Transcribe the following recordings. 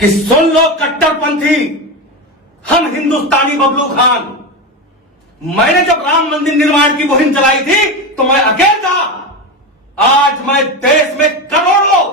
कि सुन लो कट्टरपंथी, हम हिंदुस्तानी बबलू खान। मैंने जब राम मंदिर निर्माण की मुहिम चलाई थी तो मैं अकेला था। आज मैं देश में करोड़ों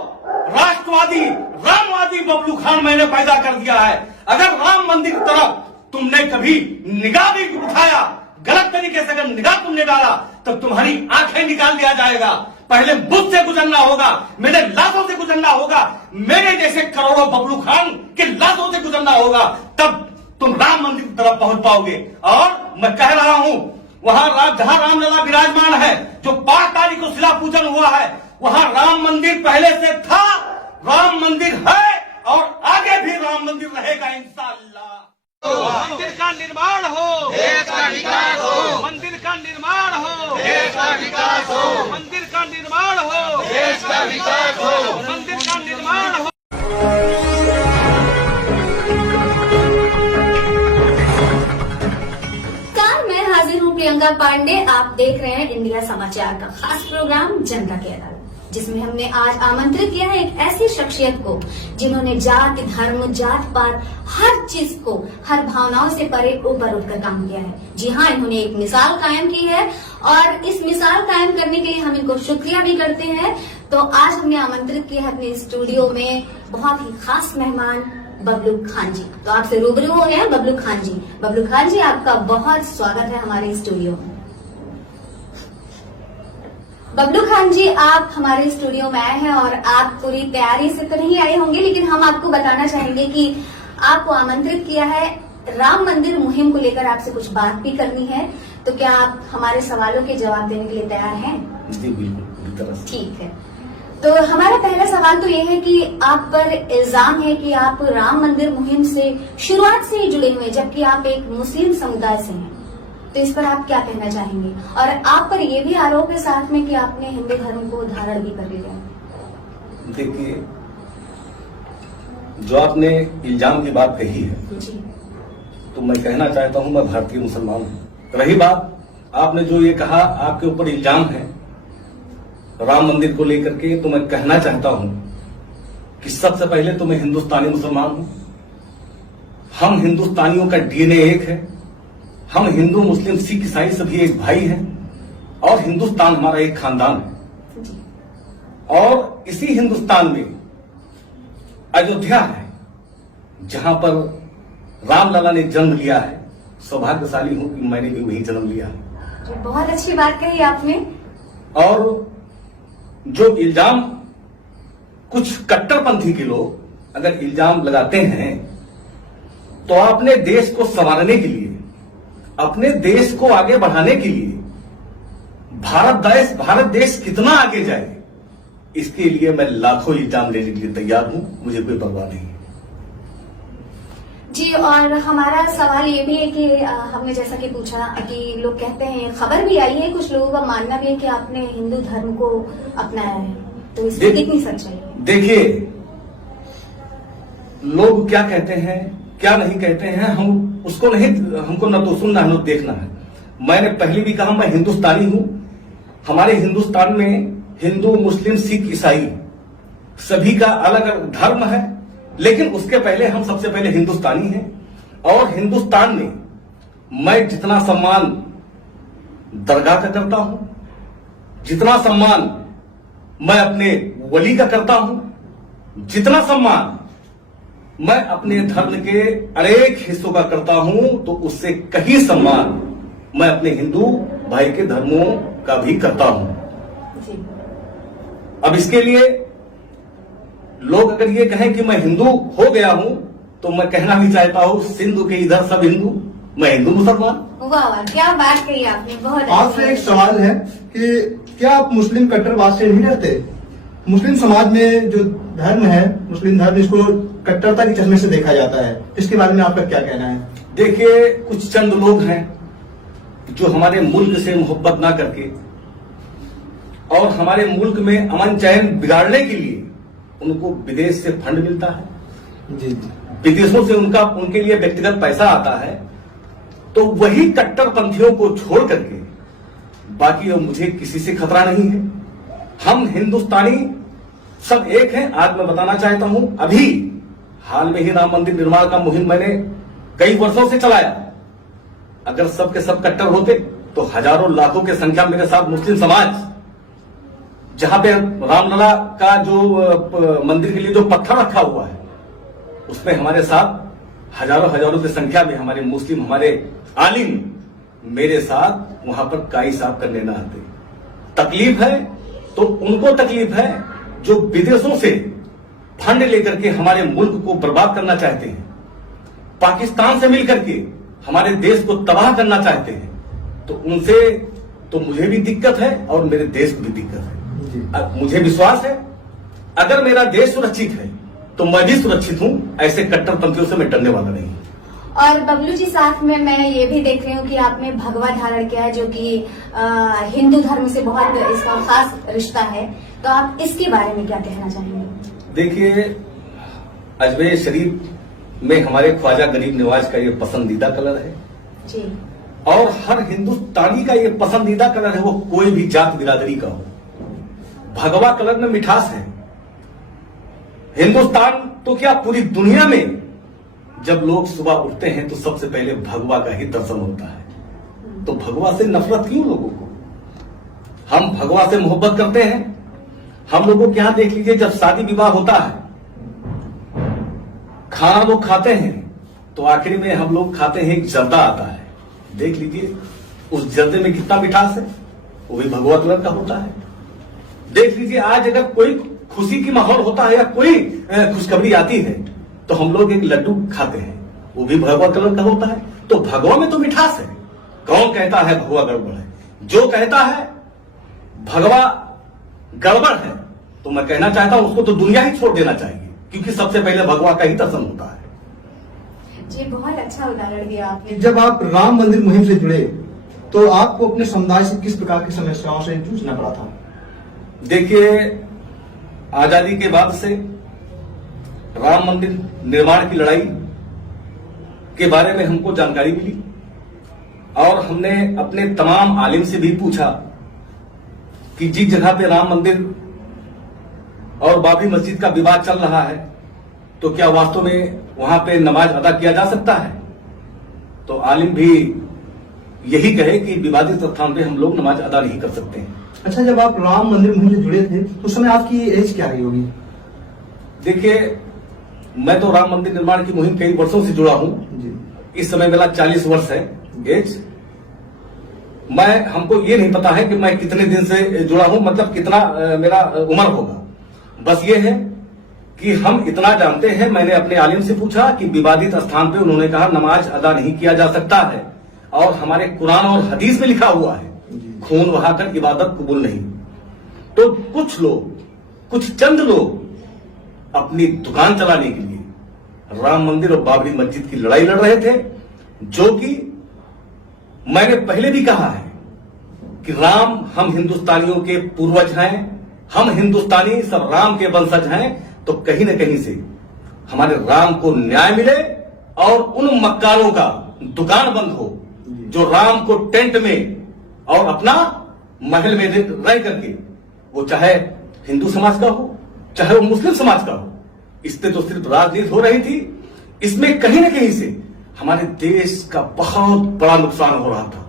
राष्ट्रवादी रामवादी बबलू खान मैंने पैदा कर दिया है। अगर राम मंदिर की तरफ तुमने कभी निगाह भी उठाया, गलत तरीके से अगर निगाह तुमने डाला, तो तुम्हारी आंखें निकाल दिया जाएगा। पहले मुझसे गुजरना होगा, मेरे लाशों से गुजरना होगा, मेरे जैसे करोड़ों बबलू खान के लाशों से गुजरना होगा, तब तुम राम मंदिर की तरफ पहुंच पाओगे। और मैं कह रहा हूं, वहां जहां रामलला विराजमान है, जो 5 तारीख को शिला पूजन हुआ है, वहां राम मंदिर पहले से था, राम मंदिर है और आगे भी राम मंदिर रहेगा इंशाअल्लाह। मंदिर का निर्माण हो, देश का विकास हो, मंदिर का निर्माण हो, देश का विकास हो, मंदिर का निर्माण हो, देश का विकास हो, मंदिर का निर्माण हो। मैं हाजिर हूँ प्रियंका पांडे। आप देख रहे हैं इंडिया समाचार का खास प्रोग्राम जनता की अदालत, जिसमें हमने आज आमंत्रित किया है एक ऐसी शख्सियत को जिन्होंने जात धर्म जात पात हर चीज को, हर भावनाओं से परे ऊपर उठकर काम किया है। जी हाँ, इन्होंने एक मिसाल कायम की है और इस मिसाल कायम करने के लिए हम इनको शुक्रिया भी करते हैं। तो आज हमने आमंत्रित किया है अपने स्टूडियो में बहुत ही खास मेहमान बबलू खान जी। तो आपसे रूबरू हो गए हैं बबलू खान जी। बबलू खान जी, आपका बहुत स्वागत है हमारे स्टूडियो में। बबलू खान जी, आप हमारे स्टूडियो में आए हैं और आप पूरी तैयारी से तो नहीं आए होंगे, लेकिन हम आपको बताना चाहेंगे कि आपको आमंत्रित किया है राम मंदिर मुहिम को लेकर, आपसे कुछ बात भी करनी है। तो क्या आप हमारे सवालों के जवाब देने के लिए तैयार हैं? जी बिल्कुल। ठीक है। तो हमारा पहला सवाल तो ये है कि आप पर इल्जाम है कि आप राम मंदिर मुहिम से शुरुआत से ही जुड़े हुए हैं, जबकि आप एक मुस्लिम समुदाय से हैं। तो इस पर आप क्या कहना चाहेंगे? और आप पर यह भी आरोप है साथ में कि आपने हिंदू धर्म को धारण भी कर लिया है। देखिए, जो आपने इल्जाम की बात कही है, जी, तो मैं कहना चाहता हूं, मैं भारतीय मुसलमान हूं। रही बात आपने जो ये कहा आपके ऊपर इल्जाम है राम मंदिर को लेकर के, तो मैं कहना चाहता हूं कि सबसे पहले तो मैं हिंदुस्तानी मुसलमान हूं। हम हिंदुस्तानियों का डीएनए एक है। हम हिंदू मुस्लिम सिख ईसाई सभी एक भाई हैं और हिंदुस्तान हमारा एक खानदान है। और इसी हिंदुस्तान में अयोध्या है, जहां पर रामलला ने जन्म लिया है। सौभाग्यशाली हूं कि मैंने भी वही जन्म लिया है। बहुत अच्छी बात कही आपने। और जो इल्जाम कुछ कट्टरपंथी के लोग अगर इल्जाम लगाते हैं, तो अपने देश को संवारने के लिए, अपने देश को आगे बढ़ाने के लिए भारत देश कितना आगे जाए, इसके लिए मैं लाखों इल्जाम लेने के लिए तैयार हूं। मुझे कोई परवाह नहीं है। जी, और हमारा सवाल ये भी है कि हमने जैसा कि पूछा कि लोग कहते हैं, खबर भी आई है, कुछ लोगों का मानना भी है कि आपने हिंदू धर्म को अपनाया है। तो इसमें कितनी सच्चाई है? देखिए, लोग क्या कहते हैं क्या नहीं कहते हैं, हम उसको नहीं, हमको न तो सुनना है न देखना है। मैंने पहले भी कहा मैं हिंदुस्तानी हूं। हमारे हिंदुस्तान में हिंदू मुस्लिम सिख ईसाई सभी का अलग अलग धर्म है, लेकिन उसके पहले हम सबसे पहले हिंदुस्तानी हैं। और हिंदुस्तान में मैं जितना सम्मान दरगाह का करता हूं, जितना सम्मान मैं अपने वली का करता हूं, जितना सम्मान मैं अपने धर्म के अनेक हिस्सों का करता हूं, तो उससे कहीं सम्मान मैं अपने हिंदू भाई के धर्मों का भी करता हूं। जी। अब इसके लिए लोग अगर ये कहें कि मैं हिंदू हो गया हूं, तो मैं कहना भी चाहता हूं, सिंधु के इधर सब हिंदू, मैं हिंदू मुसलमान। वाह वाह, क्या बात कही आपने। बहुत आपसे एक सवाल है कि क्या आप मुस्लिम कट्टरवाद से नहीं डरते? मुस्लिम समाज में जो धर्म है, मुस्लिम धर्म, इसको कट्टरता के चश्मे से देखा जाता है। इसके बारे में आपका क्या कहना है? देखिए, कुछ चंद लोग हैं जो हमारे मुल्क से मोहब्बत ना करके और हमारे मुल्क में अमन चैन बिगाड़ने के लिए उनको विदेश से फंड मिलता है। जी, विदेशों से उनके लिए व्यक्तिगत पैसा आता है, तो वही कट्टरपंथियों को छोड़ करके बाकी मुझे किसी से खतरा नहीं है। हम हिंदुस्तानी सब एक हैं। आज मैं बताना चाहता हूं, अभी हाल में ही राम मंदिर निर्माण का मुहिम मैंने कई वर्षों से चलाया। अगर सब के सब कट्टर होते तो हजारों लाखों की संख्या मेरे साथ मुस्लिम समाज, जहां पे रामलला का जो मंदिर के लिए जो पत्थर रखा हुआ है उसमें हमारे साथ हजारों की संख्या में हमारे मुस्लिम, हमारे आलिम मेरे साथ वहां पर काई साफ करने न आते। तकलीफ है तो उनको तकलीफ है जो विदेशों से फंड लेकर के हमारे मुल्क को बर्बाद करना चाहते हैं, पाकिस्तान से मिलकर के हमारे देश को तबाह करना चाहते हैं। तो उनसे तो मुझे भी दिक्कत है और मेरे देश को भी दिक्कत है। मुझे विश्वास है अगर मेरा देश सुरक्षित है तो मैं भी सुरक्षित हूं। ऐसे कट्टरपंथियों से मैं डरने वाला नहीं। और बबलू जी, साथ में मैं ये भी देख रही हूँ कि आपने भगवा धारण किया है, जो कि हिंदू धर्म से बहुत इसका खास रिश्ता है। तो आप इसके बारे में क्या कहना चाहेंगे? देखिए, अजमेर शरीफ में हमारे ख्वाजा गरीब नवाज का ये पसंदीदा कलर है जी, और हर हिंदुस्तानी का ये पसंदीदा कलर है, वो कोई भी जात बिरादरी का हो। भगवा कलर में मिठास है। हिंदुस्तान तो क्या पूरी दुनिया में जब लोग सुबह उठते हैं तो सबसे पहले भगवा का ही दर्शन होता है। तो भगवा से नफरत क्यों लोगों को? हम भगवा से मोहब्बत करते हैं। हम लोगों के यहां देख लीजिए, जब शादी विवाह होता है, खाना लोग खाते हैं तो आखिरी में हम लोग खाते हैं एक जर्दा आता है। देख लीजिए उस जर्दे में कितना मिठास है, वो भी भगवा कलर का होता है। देख लीजिए आज अगर कोई खुशी की माहौल होता है या कोई खुशखबरी आती है तो हम लोग एक लड्डू खाते हैं, वो भी भगवा कलर का होता है। तो भगवा में तो मिठास है। कौन कहता है भगवा गड़बड़ है? जो कहता है भगवा गड़बड़ है तो मैं कहना चाहता हूं उसको तो दुनिया ही छोड़ देना चाहिए, क्योंकि सबसे पहले भगवा का ही दर्शन होता है। जी, बहुत अच्छा उदाहरण दिया आपने। जब आप राम मंदिर मुहिम से जुड़े तो आपको अपने समुदाय से किस प्रकार की समस्याओं से जूझना पड़ा था? देखिए, आजादी के बाद से राम मंदिर निर्माण की लड़ाई के बारे में हमको जानकारी मिली और हमने अपने तमाम आलिम से भी पूछा कि जिस जगह पे राम मंदिर और बाबरी मस्जिद का विवाद चल रहा है तो क्या वास्तव में वहां पे नमाज अदा किया जा सकता है? तो आलिम भी यही कहे कि विवादित स्थान पे हम लोग नमाज अदा नहीं कर सकते हैं। अच्छा, जब आप राम मंदिर मुहिम से जुड़े थे तो उस समय आपकी एज क्या रही होगी? देखिए, मैं तो राम मंदिर निर्माण की मुहिम कई वर्षों से जुड़ा हूं। इस समय मेरा 40 वर्ष है एज। हमको ये नहीं पता है कि मैं कितने दिन से जुड़ा हूं, मतलब कितना मेरा उम्र होगा। बस ये है कि हम इतना जानते हैं, मैंने अपने आलिम से पूछा कि विवादित स्थान पे उन्होंने कहा नमाज अदा नहीं किया जा सकता है और हमारे कुरान और हदीस में लिखा हुआ है खून बहाकर इबादत कबूल नहीं। तो कुछ लोग, कुछ चंद लोग अपनी दुकान चलाने के लिए राम मंदिर और बाबरी मस्जिद की लड़ाई लड़ रहे थे, जो कि मैंने पहले भी कहा है कि राम हम हिंदुस्तानियों के पूर्वज हैं, हम हिंदुस्तानी सब राम के वंशज हैं। तो कहीं न कहीं से हमारे राम को न्याय मिले और उन मक्कारों का दुकान बंद हो जो राम को टेंट में और अपना महल में रह करके, वो चाहे हिंदू समाज का हो चाहे वो मुस्लिम समाज का हो, इससे तो सिर्फ राजनीति हो रही थी। इसमें कहीं न कहीं से हमारे देश का बहुत बड़ा नुकसान हो रहा था,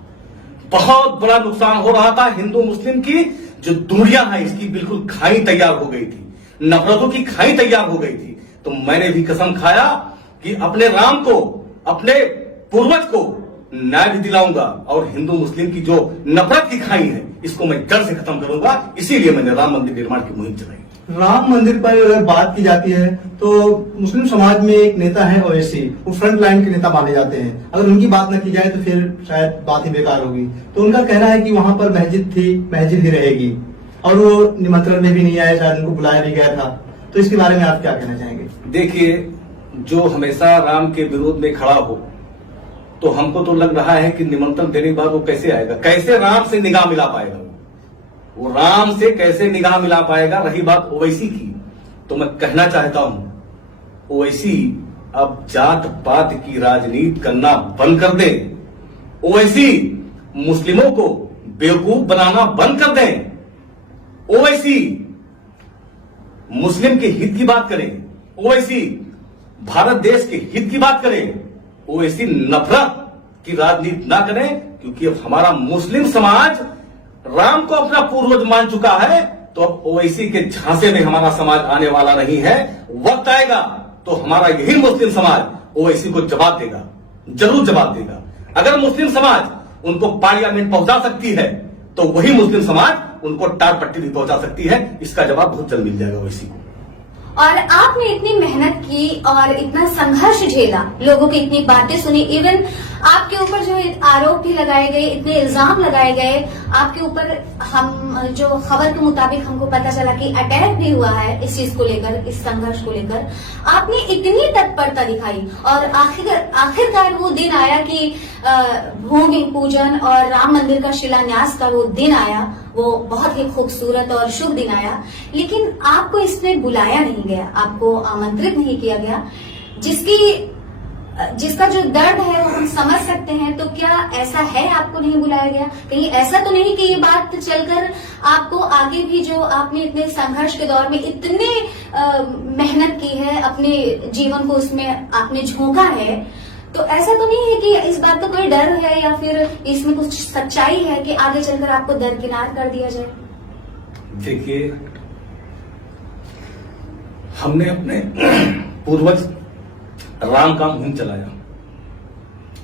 बहुत बड़ा नुकसान हो रहा था। हिंदू मुस्लिम की जो दूरियां हैं इसकी बिल्कुल खाई तैयार हो गई थी, नफरतों की खाई तैयार हो गई थी। तो मैंने भी कसम खाया कि अपने राम को, अपने पूर्वज को न्याय भी दिलाऊंगा और हिंदू मुस्लिम की जो नफरत की खाई है इसको मैं जड़ से खत्म करूंगा। इसीलिए मैंने राम मंदिर निर्माण की मुहिम चलाई। राम मंदिर पर अगर बात की जाती है तो मुस्लिम समाज में एक नेता है ओवैसी, वो फ्रंट लाइन के नेता माने जाते हैं। अगर उनकी बात न की जाए तो फिर शायद बात ही बेकार होगी। तो उनका कहना है कि वहां पर मस्जिद थी, मस्जिद ही रहेगी, और वो निमंत्रण में भी नहीं आए, शायद उनको बुलाया भी गया था। तो इसके बारे में आप क्या कहना चाहेंगे? देखिए, जो हमेशा राम के विरोध में खड़ा हो तो हमको तो लग रहा है कि निमंत्रण देने के बाद वो कैसे आएगा, कैसे राम से निगाह मिला पाएगा, वो राम से कैसे निगाह मिला पाएगा। रही बात ओवैसी की, तो मैं कहना चाहता हूं ओवैसी अब जात पात की राजनीति करना बंद कर दे। ओवैसी मुस्लिमों को बेवकूफ बनाना बंद कर दें। ओवैसी मुस्लिम के हित की बात करें। ओवैसी भारत देश के हित की बात करें, ओवैसी नफरत की राजनीति ना करें, क्योंकि अब हमारा मुस्लिम समाज राम को अपना पूर्वज मान चुका है, तो अब ओवैसी के झांसे में हमारा समाज आने वाला नहीं है। वक्त आएगा तो हमारा यही मुस्लिम समाज ओवैसी को जवाब देगा, जरूर जवाब देगा। अगर मुस्लिम समाज उनको पार्लियामेंट पहुंचा सकती है तो वही मुस्लिम समाज उनको टार पट्टी भी पहुंचा सकती है। इसका जवाब बहुत जल्द मिल जाएगा ओवैसी को। और आपने इतनी मेहनत की और इतना संघर्ष झेला, लोगों की इतनी बातें सुनी, इवन आपके ऊपर जो आरोप भी लगाए गए, इतने इल्जाम लगाए गए आपके ऊपर, हम जो खबर के मुताबिक हमको पता चला कि अटैक भी हुआ है इस चीज को लेकर, इस संघर्ष को लेकर, आपने इतनी तत्परता दिखाई और आखिरकार वो दिन आया कि भूमि पूजन और राम मंदिर का शिलान्यास का वो दिन आया, वो बहुत ही खूबसूरत और शुभ दिन आया। लेकिन आपको इसमें बुलाया नहीं गया, आपको आमंत्रित नहीं किया गया, जिसका जो दर्द है वो हम समझ सकते हैं। तो क्या ऐसा है आपको नहीं बुलाया गया? कहीं ऐसा तो नहीं कि ये बात चलकर आपको आगे भी, जो आपने इतने संघर्ष के दौर में इतने मेहनत की है, अपने जीवन को उसमें आपने झोंका है, तो ऐसा तो नहीं है कि इस बात का कोई डर है या फिर इसमें कुछ सच्चाई है कि आगे चलकर आपको दरकिनार कर दिया जाए? देखिए, हमने अपने पूर्वज राम का मुहिम चलाया।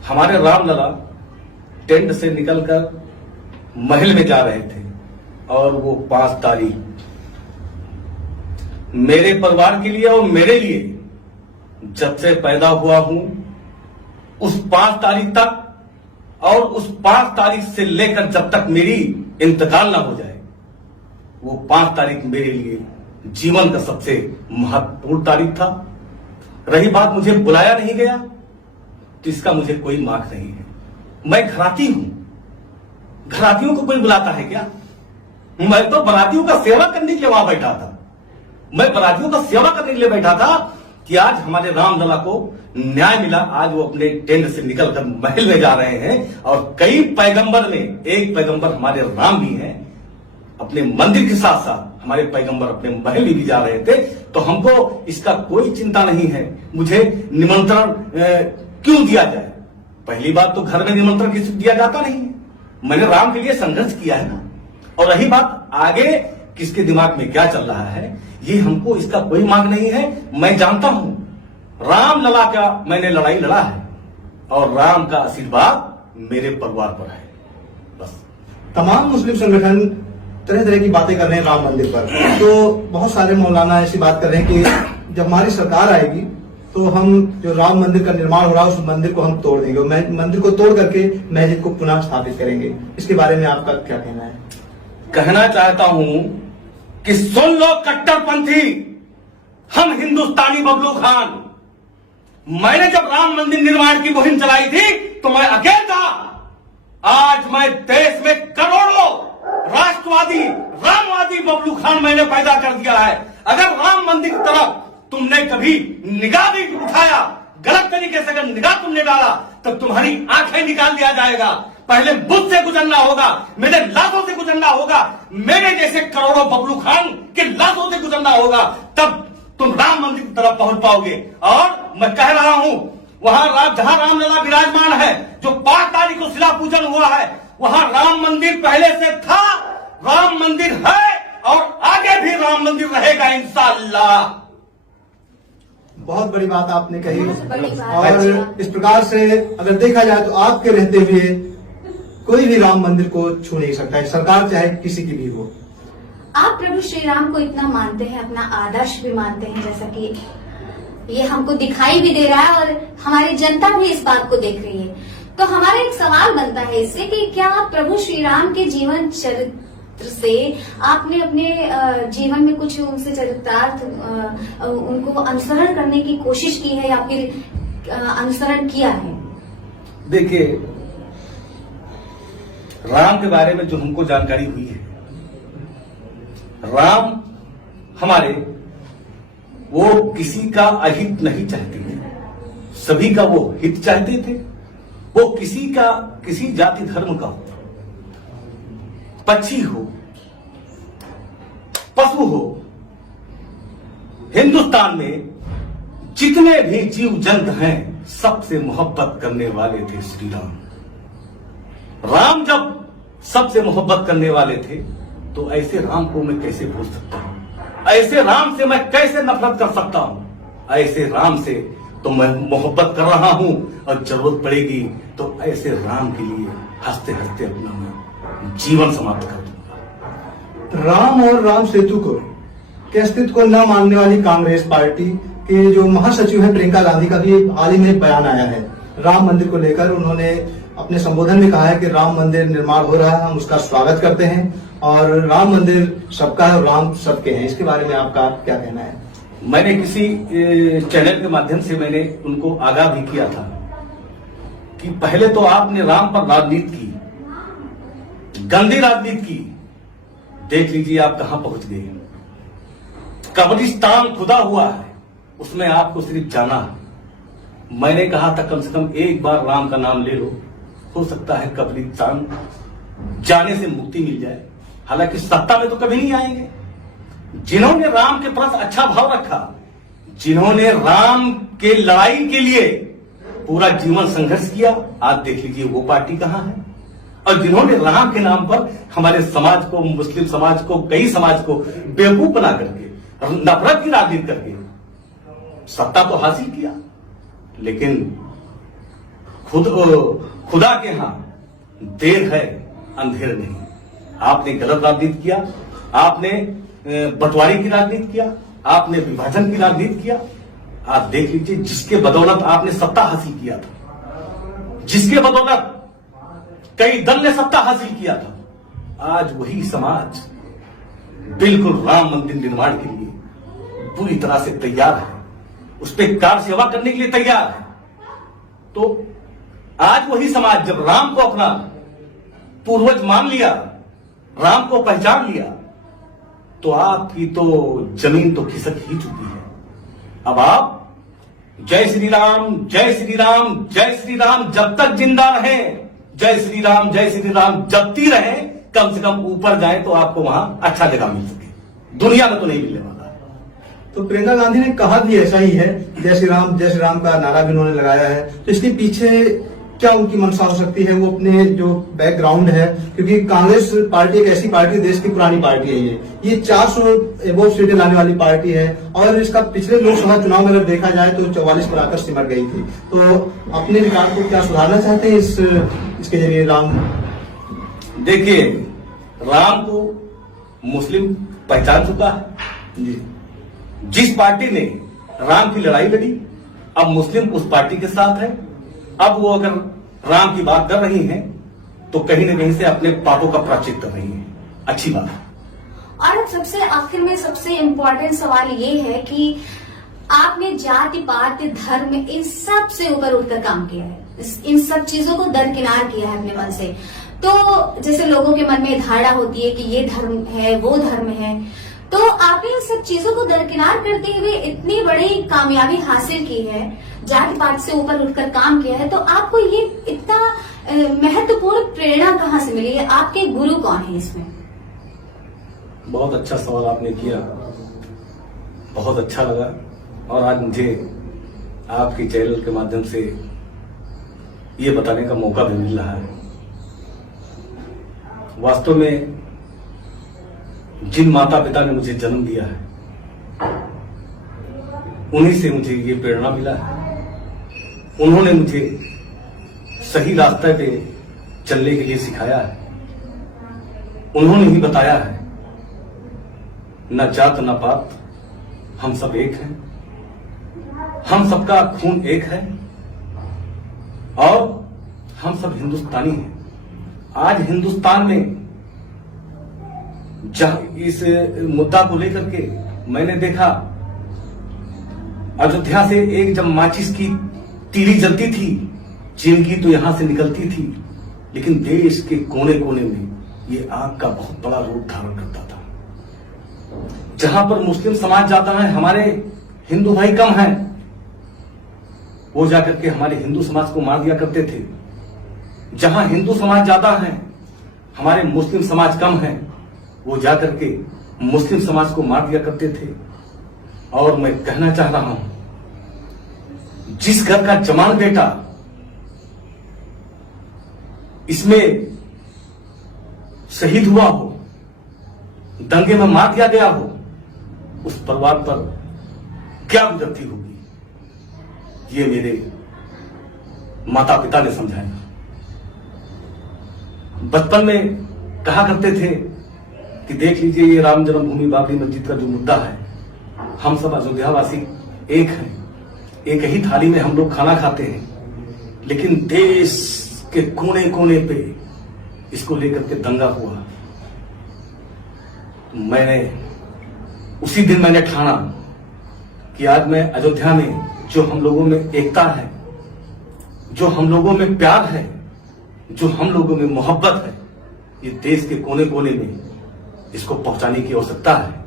हमारे राम लला टेंट से निकलकर महल में जा रहे थे और वो 5 तारीख मेरे परिवार के लिए और मेरे लिए, जब से पैदा हुआ हूं उस 5 तारीख तक और उस 5 तारीख से लेकर जब तक मेरी इंतकाल ना हो जाए, वो 5 तारीख मेरे लिए जीवन का सबसे महत्वपूर्ण तारीख था। रही बात मुझे बुलाया नहीं गया, तो इसका मुझे कोई मार्क नहीं है। मैं घराती हूं, घरातियों को कोई बुलाता है क्या? मैं तो बरातियों का सेवा करने के लिए वहां बैठा था। मैं बरातियों का सेवा करने के लिए बैठा था कि आज हमारे रामलला को न्याय मिला। आज वो अपने टेंट से निकलकर महल में जा रहे हैं और कई पैगंबर में एक पैगंबर हमारे राम भी हैं। अपने मंदिर के साथ साथ हमारे पैगंबर अपने महल में भी जा रहे थे, तो हमको इसका कोई चिंता नहीं है। मुझे निमंत्रण क्यों दिया जाए? पहली बात तो घर में निमंत्रण किसी दिया जाता नहीं है। मैंने राम के लिए संघर्ष किया है ना। और रही बात आगे किसके दिमाग में क्या चल रहा है, ये हमको इसका कोई मांग नहीं है। मैं जानता हूं राम लला का मैंने लड़ाई लड़ा है और राम का आशीर्वाद मेरे परिवार पर है। बस। तमाम मुस्लिम संगठन तरह तरह की बातें कर रहे हैं राम मंदिर पर, तो बहुत सारे मौलाना ऐसी बात कर रहे हैं कि जब हमारी सरकार आएगी तो हम जो राम मंदिर का निर्माण हो रहा है उस मंदिर को हम तोड़ देंगे, मंदिर को तोड़ करके मस्जिद को पुनः स्थापित करेंगे। इसके बारे में आपका क्या कहना है? कहना चाहता हूं कि सुन लो कट्टरपंथी, हम हिंदुस्तानी बबलू खान, मैंने जब राम मंदिर निर्माण की मुहिम चलाई थी तो मैं अकेला था। आज मैं देश में करोड़ों राष्ट्रवादी रामवादी बबलू खान मैंने पैदा कर दिया है। अगर राम मंदिर की तरफ तुमने कभी निगाह भी उठाया, गलत तरीके से अगर निगाह तुमने डाला, तो तुम्हारी आंखें निकाल दिया जाएगा। पहले बुद्ध से गुजरना होगा, मेरे लाशों से गुजरना होगा, मेरे जैसे करोड़ों बबलू खान के लाशों से गुजरना होगा, तब तुम राम मंदिर की तरफ पहुंच पाओगे। और मैं कह रहा हूं, वहां जहां रामलला विराजमान है, जो 5 तारीख को शिला पूजन हुआ है, वहां राम मंदिर पहले से था, राम मंदिर है और आगे भी राम मंदिर रहेगा इंशाअल्लाह। बहुत बड़ी बात आपने कही। बड़ी बात। और इस प्रकार से अगर देखा जाए तो आपके रहते हुए कोई भी राम मंदिर को छू नहीं सकता है, सरकार चाहे किसी की भी हो। आप प्रभु श्री राम को इतना मानते हैं, अपना आदर्श भी मानते हैं, जैसा कि ये हमको दिखाई भी दे रहा है और हमारी जनता भी इस बात को देख रही है। तो हमारा एक सवाल बनता है इससे कि क्या प्रभु श्री राम के जीवन चरित्र से आपने अपने जीवन में कुछ उनसे चरितार्थ उनको अनुसरण करने की कोशिश की है या फिर अनुसरण किया है? देखिए, राम के बारे में जो हमको जानकारी हुई है, राम हमारे वो किसी का अहित नहीं चाहते थे, सभी का वो हित चाहते थे। वो किसी जाति धर्म का हो, पक्षी हो, पशु हो, हिंदुस्तान में जितने भी जीव जंत हैं सबसे मोहब्बत करने वाले थे श्री राम। राम जब सबसे मोहब्बत करने वाले थे तो ऐसे राम को मैं कैसे भूल सकता हूं? ऐसे राम से मैं कैसे नफरत कर सकता हूं? ऐसे राम से तो मैं मोहब्बत कर रहा हूं और जरूरत पड़ेगी तो ऐसे राम के लिए हंसते हंसते अपना मैं जीवन समाप्त कर दूंगा। राम और राम सेतु को के अस्तित्व को न मानने वाली कांग्रेस पार्टी के जो महासचिव है प्रियंका गांधी का भी हाल ही में एक बयान आया है राम मंदिर को लेकर। उन्होंने अपने संबोधन में कहा है कि राम मंदिर निर्माण हो रहा है, हम उसका स्वागत करते हैं और राम मंदिर सबका है और राम सबके हैं। इसके बारे में आपका क्या कहना है? मैंने किसी चैनल के माध्यम से मैंने उनको आगाह भी किया था कि पहले तो आपने राम पर राजनीति की, गंदी राजनीति की। देख लीजिए आप कहां पहुंच गए। कब्रिस्तान खुदा हुआ है, उसमें आपको सिर्फ जाना है। मैंने कहा था कम से कम एक बार राम का नाम ले लो, हो सकता है कब्रिस्तान जाने से मुक्ति मिल जाए। हालांकि सत्ता में तो कभी नहीं आएंगे। जिन्होंने राम के प्रति अच्छा भाव रखा, जिन्होंने राम के लड़ाई के लिए पूरा जीवन संघर्ष किया, आज देख लीजिए वो पार्टी कहां है। और जिन्होंने राम के नाम पर हमारे समाज को, मुस्लिम समाज को, कई समाज को बेवकूफ बना करके, नफरत की राजनीति करके सत्ता तो हासिल किया, लेकिन खुदा के यहां देर है अंधेर नहीं। आपने गलत राजनीति किया, आपने बंटवारे की राजनीति किया, आपने विभाजन की राजनीति किया। आप देख लीजिए जिसके बदौलत आपने सत्ता हासिल किया था, जिसके बदौलत कई दल ने सत्ता हासिल किया था, आज वही समाज बिल्कुल राम मंदिर निर्माण के लिए पूरी तरह से तैयार है, उस पर कार सेवा करने के लिए तैयार है। तो आज वही समाज जब राम को अपना पूर्वज मान लिया, राम को पहचान लिया, तो आपकी तो जमीन तो खिसक ही चुकी है। अब आप जय श्री राम, जय श्री राम, जय श्री राम जब तक जिंदा रहे, जय श्री राम जपती रहे, कम से कम ऊपर जाए तो आपको वहां अच्छा जगह मिल सके। दुनिया में तो नहीं मिलने वाला। तो प्रियंका गांधी ने कहा भी ऐसा ही है, जय श्री राम का नारा भी उन्होंने लगाया है। तो इसके पीछे क्या उनकी मंशा हो सकती है? वो अपने जो बैकग्राउंड है, क्योंकि कांग्रेस पार्टी एक ऐसी पार्टी, देश की पुरानी पार्टी है, ये 400 एबोव सीटें लाने वाली पार्टी है और इसका पिछले लोकसभा चुनाव में अगर देखा जाए तो 44 पर आकर सिमट गई थी। तो अपने रिकॉर्ड को क्या सुधारना चाहते हैं इसके जरिए राम? देखिए, राम को मुस्लिम पहचान चुका है जी। जिस पार्टी ने राम की लड़ाई लड़ी, अब मुस्लिम उस पार्टी के साथ है। अब वो अगर राम की बात कर रही हैं तो कहीं ना कहीं से अपने पापों का प्रायश्चित कर रही हैं। अच्छी बात है। और अब सबसे आखिर में सबसे इम्पोर्टेंट सवाल ये है कि आपने जाति, पाति, धर्म इन सब से ऊपर उठकर काम किया है, इन सब चीजों को दरकिनार किया है अपने मन से। तो जैसे लोगों के मन में धारणा होती है कि ये धर्म है, वो धर्म है, तो आपने इन सब चीजों को दरकिनार करते हुए इतनी बड़ी कामयाबी हासिल की है, जाति पात से ऊपर उठकर काम किया है। तो आपको ये इतना महत्वपूर्ण प्रेरणा कहाँ से मिली है? आपके गुरु कौन है इसमें? बहुत अच्छा सवाल आपने किया, बहुत अच्छा लगा। और आज मुझे आपके चैनल के माध्यम से ये बताने का मौका भी मिल रहा है। वास्तव में जिन माता पिता ने मुझे जन्म दिया है, उन्हीं से मुझे ये प्रेरणा मिला है। उन्होंने मुझे सही रास्ते पे चलने के लिए सिखाया है। उन्होंने ही बताया है, न जात न पात, हम सब एक हैं, हम सबका खून एक है और हम सब हिंदुस्तानी हैं। आज हिंदुस्तान में इस मुद्दा को लेकर के मैंने देखा, अयोध्या से एक जब माचिस की तीली जलती थी, चिमकी तो यहां से निकलती थी, लेकिन देश के कोने कोने में ये आग का बहुत बड़ा रूप धारण करता था। जहां पर मुस्लिम समाज जाता है, हमारे हिंदू भाई कम हैं, वो जाकर के हमारे हिंदू समाज को मार दिया करते थे। जहां हिंदू समाज ज्यादा है, हमारे मुस्लिम समाज कम है, वो जाकर के मुस्लिम समाज को मार दिया करते थे। और मैं कहना चाह रहा हूं जिस घर का जवान बेटा इसमें शहीद हुआ हो, दंगे में मार दिया गया हो, उस परिवार पर क्या गुजरती होगी, ये मेरे माता पिता ने समझाया। बचपन में कहा करते थे कि देख लीजिए ये राम जन्मभूमि बाबरी मस्जिद का जो मुद्दा है, हम सब अयोध्यावासी एक हैं, एक ही थाली में हम लोग खाना खाते हैं, लेकिन देश के कोने कोने पे इसको लेकर के दंगा हुआ। उसी दिन मैंने ठाना कि आज मैं अयोध्या में जो हम लोगों में एकता है, जो हम लोगों में प्यार है, जो हम लोगों में मोहब्बत है, ये देश के कोने कोने में इसको पहुंचाने की आवश्यकता है।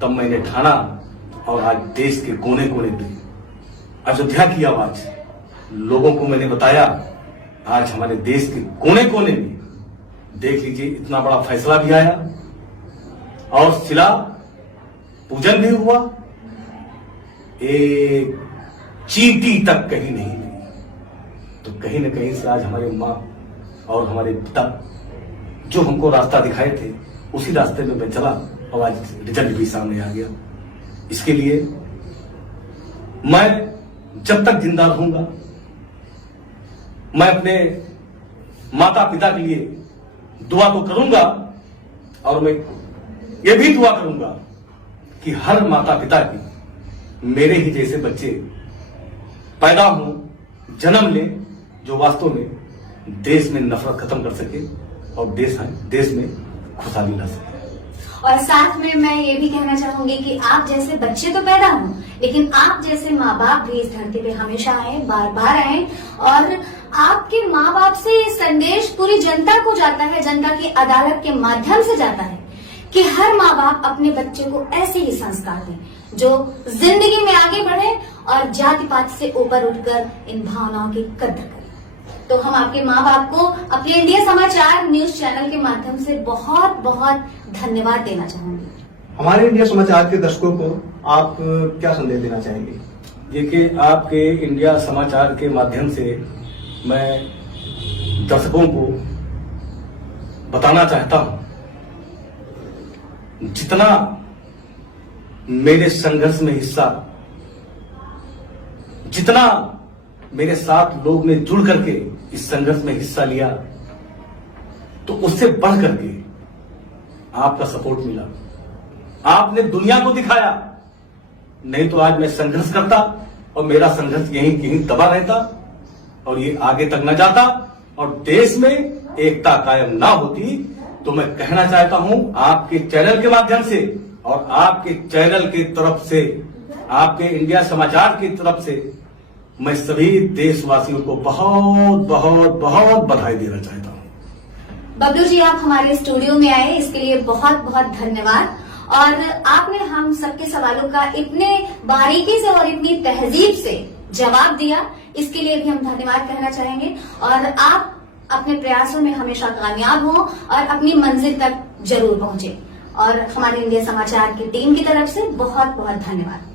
तब मैंने ठाना और आज देश के कोने कोने पे अयोध्या की आवाज लोगों को मैंने बताया। आज हमारे देश के कोने कोने में देख लीजिए इतना बड़ा फैसला भी आया और शिला पूजन भी हुआ, एक चींटी तक कहीं नहीं मिली। तो कहीं न कहीं से आज हमारे माँ और हमारे पिता जो हमको रास्ता दिखाए थे, उसी रास्ते में मैं चला और आज रिजल्ट भी सामने आ गया। इसके लिए मैं जब तक जिंदा रहूंगा, मैं अपने माता पिता के लिए दुआ तो करूंगा और मैं ये भी दुआ करूंगा कि हर माता पिता की मेरे ही जैसे बच्चे पैदा हों, जन्म लें, जो वास्तव में देश में नफरत खत्म कर सके और देश में खुशहाली ला सके। और साथ में मैं ये भी कहना चाहूंगी कि आप जैसे बच्चे तो पैदा हों, लेकिन आप जैसे माँ बाप भी इस धरती पे हमेशा आए, बार बार आए। और आपके माँ बाप से ये संदेश पूरी जनता को जाता है, जनता की अदालत के माध्यम से जाता है कि हर माँ बाप अपने बच्चे को ऐसे ही संस्कार दें जो जिंदगी में आगे बढ़े और जाति पात से ऊपर उठकर इन भावनाओं की कद्र करें। तो हम आपके माँ बाप को अपने इंडिया समाचार न्यूज चैनल के माध्यम से बहुत बहुत धन्यवाद देना चाहूंगी। हमारे इंडिया समाचार के दर्शकों को आप क्या संदेश देना चाहेंगे? देखिए, आपके इंडिया समाचार के माध्यम से मैं दर्शकों को बताना चाहता हूं, जितना मेरे संघर्ष में हिस्सा, जितना मेरे साथ लोग ने जुड़ करके इस संघर्ष में हिस्सा लिया, तो उससे बढ़ करके आपका सपोर्ट मिला। आपने दुनिया को दिखाया, नहीं तो आज मैं संघर्ष करता और मेरा संघर्ष यहीं कहीं दबा रहता और ये आगे तक न जाता और देश में एकता कायम ना होती। तो मैं कहना चाहता हूं आपके चैनल के माध्यम से और आपके चैनल की तरफ से, आपके इंडिया समाचार की तरफ से मैं सभी देशवासियों को बहुत बहुत बहुत बधाई देना चाहता हूं। बबलू जी, आप हमारे स्टूडियो में आए, इसके लिए बहुत बहुत धन्यवाद। और आपने हम सबके सवालों का इतने बारीकी से और इतनी तहजीब से जवाब दिया, इसके लिए भी हम धन्यवाद कहना चाहेंगे। और आप अपने प्रयासों में हमेशा कामयाब हों और अपनी मंजिल तक जरूर पहुंचे। और हमारे इंडिया समाचार की टीम की तरफ से बहुत बहुत धन्यवाद।